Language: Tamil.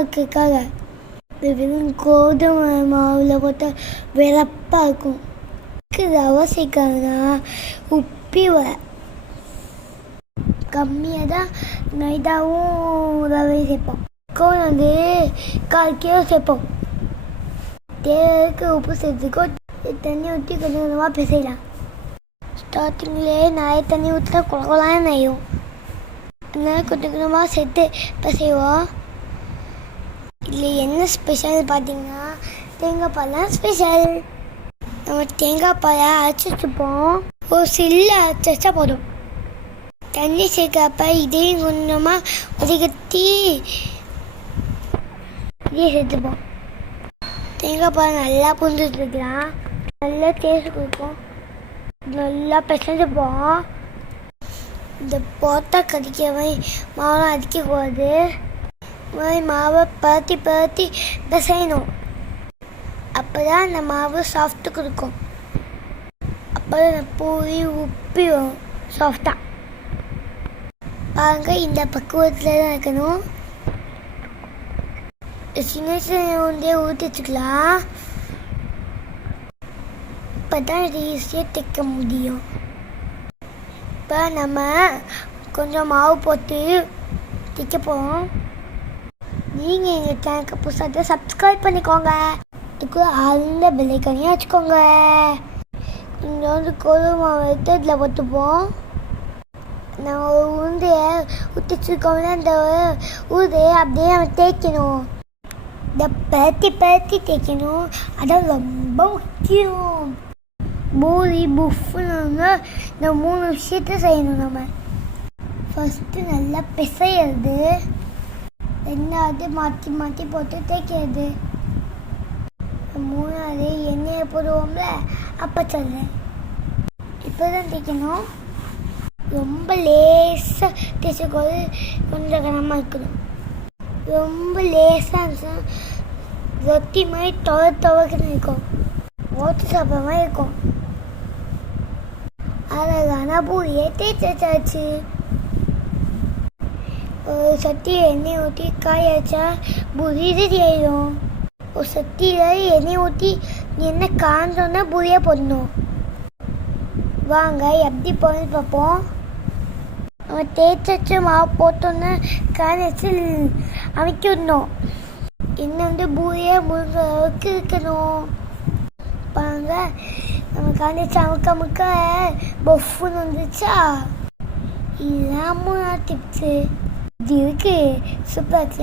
இருக்கிறதுக்காக வெறும் கோதுமை மாவில் போட்டால் வெறப்பாக இருக்கும் ரவை சேர்க்காங்கன்னா உப்பி வர கம்மியாக தான் மைதாவும் ரவை சேர்ப்போம் கோன் வந்து கால் கிலோ சேர்ப்போம். தேவைக்கு உப்பு சேர்த்துக்கோ. தண்ணி ஊற்றி கொஞ்சம் கொஞ்சமாக பிசையலாம். ஸ்டார்டிங்லேயே நிறைய தண்ணி ஊற்றினா குழகுலான்னு நெய்யும் அதனால கொஞ்சம் கொஞ்சமாக சேர்த்து பிசைவோம். இதில் என்ன ஸ்பெஷல் பார்த்தீங்கன்னா தேங்காய் பால் தான் ஸ்பெஷல் நம்ம தேங்காய் பாலை அரைச்சி வச்சுப்போம். ஒரு சில்ல அரைச்சி வச்சா போதும். தண்ணி சேர்க்கிறப்ப இதையும் கொஞ்சமாக ஒதுக்கத்தி இதையும் சேர்த்துப்போம். தேங்காய் பால் நல்லா புரிஞ்சுட்டுருக்கலாம் நல்லா டேஸ்ட் கொடுப்போம். நல்லா பிசைஞ்சுப்போம் இந்த போத்தா கடிக்கவே மாவெல்லாம் அடிக்கக்கூடாது. இந்த மாதிரி மாவை பருத்தி பருத்தி பிசையணும். அப்போ தான் அந்த மாவு சாஃப்ட்டு கொடுக்கும் அப்போ தான் அந்த பூரி உப்பி வரும். சாஃப்டாக பாருங்க இந்த பக்குவத்தில் தான் இருக்கணும் சின்ன சின்ன உண்டே ஊற்றி வச்சுக்கலாம். இப்போ தான் இது ஈஸியாக தைக்க முடியும். இப்போ நம்ம கொஞ்சம் மாவு போட்டு தைக்க போகிறோம் நீங்கள் எங்கள் சேனலுக்கு புதுசாக சப்ஸ்கிரைப் பண்ணிக்கோங்க. இதுக்கு அந்த பிள்ளைக்கனியாக வச்சுக்கோங்க. இங்கே வந்து கோதுமை வைத்து இதில் ஒத்துப்போம் நம்ம ஒரு உருண்டையை ஊற்றி அந்த உருண்டையை அப்படியே நம்ம தேய்க்கணும். இந்த பருத்தி பருத்தி தேய்க்கணும். அதான் ரொம்ப முக்கியம். பூரி புஃப்னு இந்த மூணு விஷயத்த செய்யணும் நம்ம. ஃபஸ்ட்டு நல்லா பிசையிறது. ரெண்டாவது மாற்றி மாற்றி போட்டு தேய்க்கிறது. மூணாவது எண்ணெயை போடுவோம்ல அப்போ சொல்கிறேன் இப்போ தான் தேய்க்கணும். ரொம்ப லேசாக தேய்ச்சிக்கோது கொஞ்சம் கனமாக இருக்கணும். ரொம்ப லேசாக இருந்துச்சுன்னா ரொட்டி மாதிரி துவ துவக்குன்னு இருக்கும். ஓட்டு சாப்பிட்ற மாதிரி இருக்கும். அழகான பூரியை தேய்ச்சி வச்சாச்சு ஒரு எண்ணெய் ஊற்றி காய வச்சா பூரி ரெடி ஆயிடும் ஒரு சட்டியில் எண்ணெய் ஊற்றி எண்ணெய் காஞ்சோன்னா பூரியாக போடணும். வாங்க எப்படி போடணும்னு பார்ப்போம். நம்ம தேய்ச்சி வச்ச மாவு போட்டோன்னே காஞ்சி வச்சு அமைக்க விடணும் எண்ணெய் வந்து பூரியாக முழுங்க அளவுக்கு இருக்கணும். பாருங்க நம்ம காஞ்சி அமுக்க அமுக்க பொஃப்னு வந்துச்சா இதுதான் மூணா டிப்ஸு Diga, sebab